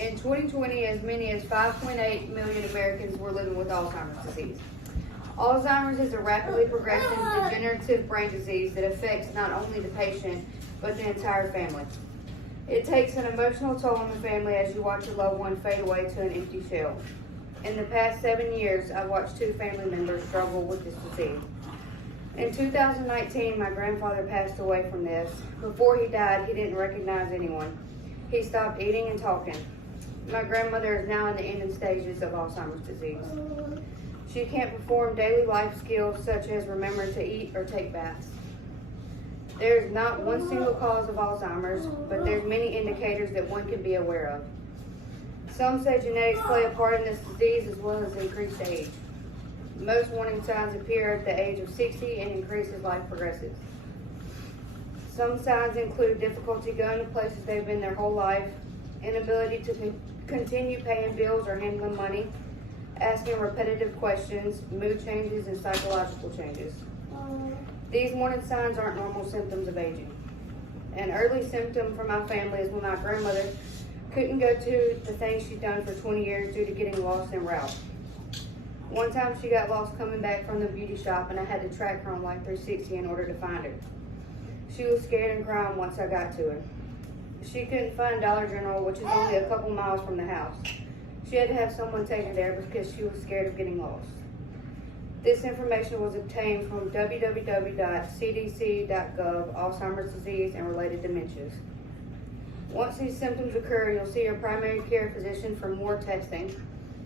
In 2020, as many as 5.8 million Americans were living with Alzheimer's disease. Alzheimer's is a rapidly progressing degenerative brain disease that affects not only the patient, but the entire family. It takes an emotional toll on the family as you watch a loved one fade away to an empty shell. In the past 7 years, I've watched 2 family members struggle with this disease. In 2019, my grandfather passed away from this. Before he died, he didn't recognize anyone. He stopped eating and talking. My grandmother is now in the ending stages of Alzheimer's disease. She can't perform daily life skills such as remembering to eat or take baths. There is not one single cause of Alzheimer's, but there's many indicators that one can be aware of. Some say genetics play a part in this disease as well as increased age. Most warning signs appear at the age of 60 and increase as life progresses. Some signs include difficulty going to places they've been their whole life, inability to continue paying bills or handling money, asking repetitive questions, mood changes, and psychological changes. These warning signs aren't normal symptoms of aging. An early symptom for my family is when my grandmother couldn't go to the things she'd done for 20 years due to getting lost en route. One time she got lost coming back from the beauty shop and I had to track her on Life 360 in order to find her. She was scared and crying once I got to her. She couldn't find Dollar General, which is only a couple miles from the house. She had to have someone take her there because she was scared of getting lost. This information was obtained from www.cdc.gov, Alzheimer's disease and related dementias. Once these symptoms occur, you'll see your primary care physician for more testing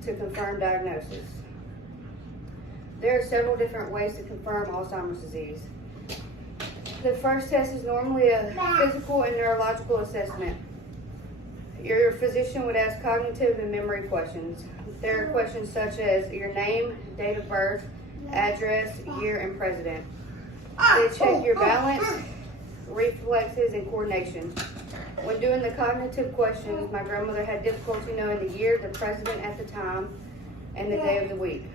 to confirm diagnosis. There are several different ways to confirm Alzheimer's disease. The first test is normally a physical and neurological assessment. Your physician would ask cognitive and memory questions. There are questions such as your name, date of birth, address, year, and president. They check your balance, reflexes, and coordination. When doing the cognitive questions, my grandmother had difficulty knowing the year, the president at the time, and the day of the week.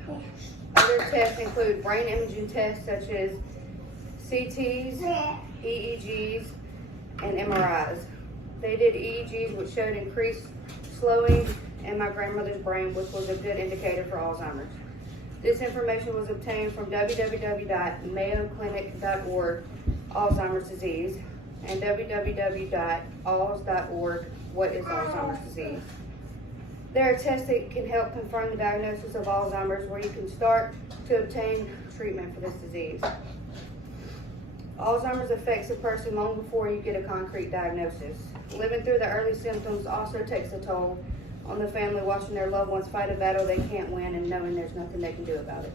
Other tests include brain imaging tests such as CTs, EEGs, and MRIs. They did EEGs which showed increased slowing in my grandmother's brain, which was a good indicator for Alzheimer's. This information was obtained from www.mayoclinic.org, Alzheimer's disease, and www.alz.org, what is Alzheimer's disease. There are tests that can help confirm the diagnosis of Alzheimer's where you can start to obtain treatment for this disease. Alzheimer's affects a person long before you get a concrete diagnosis. Living through the early symptoms also takes a toll on the family, watching their loved ones fight a battle they can't win and knowing there's nothing they can do about it.